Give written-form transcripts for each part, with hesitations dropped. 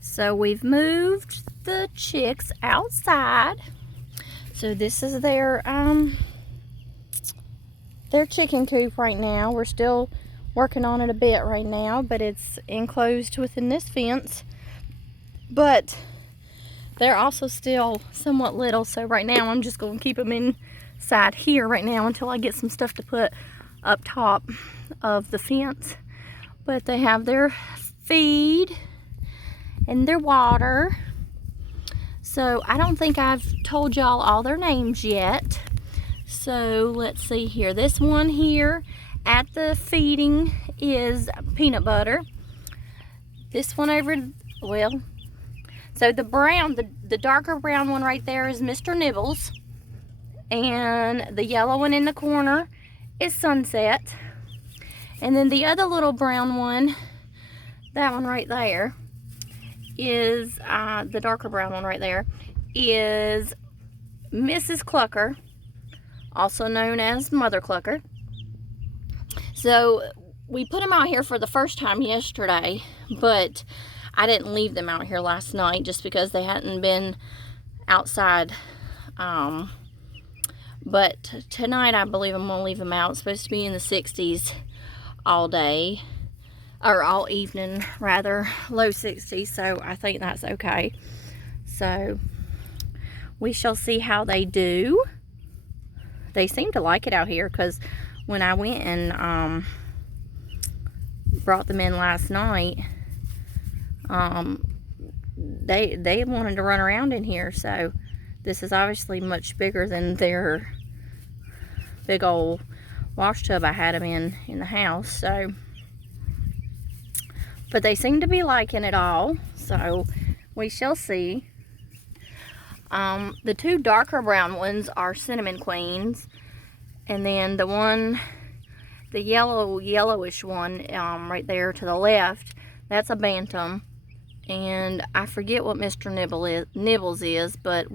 So we've moved the chicks outside. So this is their chicken coop right now. We're still working on it a bit right now, but it's enclosed within this fence. But they're also still somewhat little, so right now I'm just going to keep them inside here right now until I get some stuff to put up top of the fence. But they have their feed and their water. So I don't think I've told y'all all their names yet. So let's see here. This one here at the feeding is Peanut Butter. This one over, well, so the brown, the darker brown one right there is Mr. Nibbles. And the yellow one in the corner is Sunset. And then the other little brown one, that one right there, is the darker brown one right there, is Mrs. Clucker, also known as Mother Clucker. So we put them out here for the first time yesterday, but I didn't leave them out here last night just because they hadn't been outside. But tonight I believe I'm gonna leave them out. It's supposed to be in the 60s all day, or all evening rather, low 60s, so I think that's okay. So we shall see how they do. They seem to like it out here, because when I went and brought them in last night, they wanted to run around in here. So this is obviously much bigger than their big old wash tub I had them in the house. So, but they seem to be liking it all, so we shall see. The two darker brown ones are Cinnamon Queens, and then the yellowish one right there to the left, that's a Bantam. And I forget what Mr. Nibbles is, but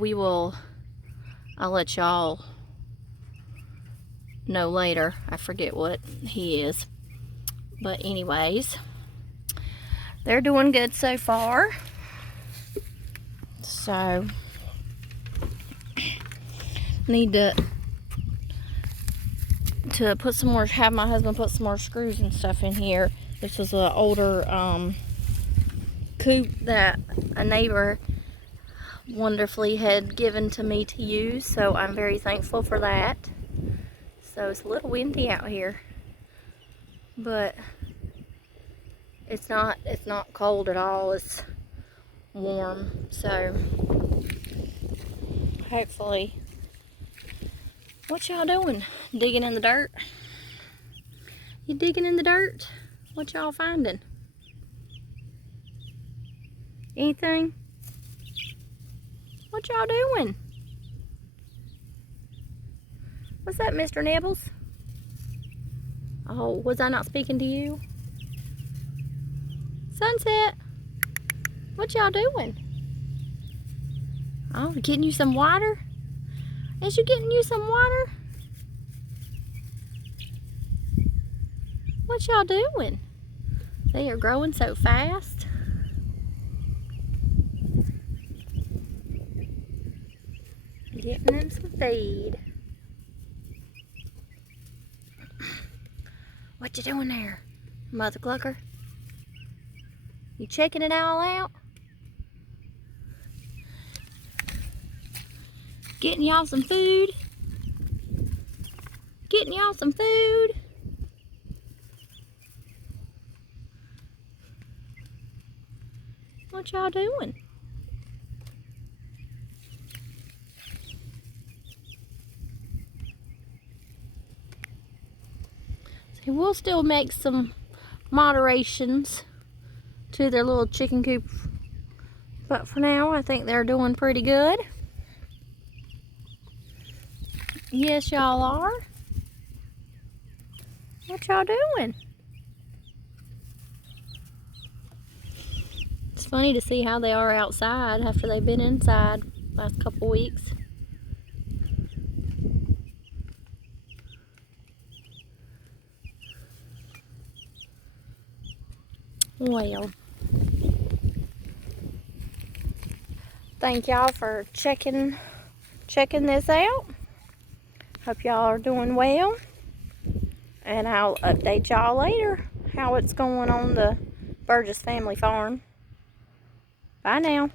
I'll let y'all know later. I forget what he is. But anyways, they're doing good so far. So need to put some more, have my husband put some more screws and stuff in here. This was an older coop that a neighbor wonderfully had given to me to use, so I'm very thankful for that. So it's a little windy out here, but it's not cold at all. It's warm, so hopefully. What y'all doing? Digging in the dirt? You digging in the dirt? What y'all finding? Anything? What y'all doing? What's that, Mr. Nibbles? Oh, was I not speaking to you? Sunset, what y'all doing? Oh, getting you some water? Is you getting you some water? What y'all doing? They are growing so fast. Getting them some feed. What you doing there, Mother Clucker? You checking it all out? Getting y'all some food? Getting y'all some food? What y'all doing? See, we'll still make some moderations to their little chicken coop, but for now I think they're doing pretty good. Yes, y'all are. What y'all doing? It's funny to see how they are outside after they've been inside last couple weeks. Well, thank y'all for checking this out. Hope y'all are doing well. And I'll update y'all later how it's going on the Burgess family farm. Bye now.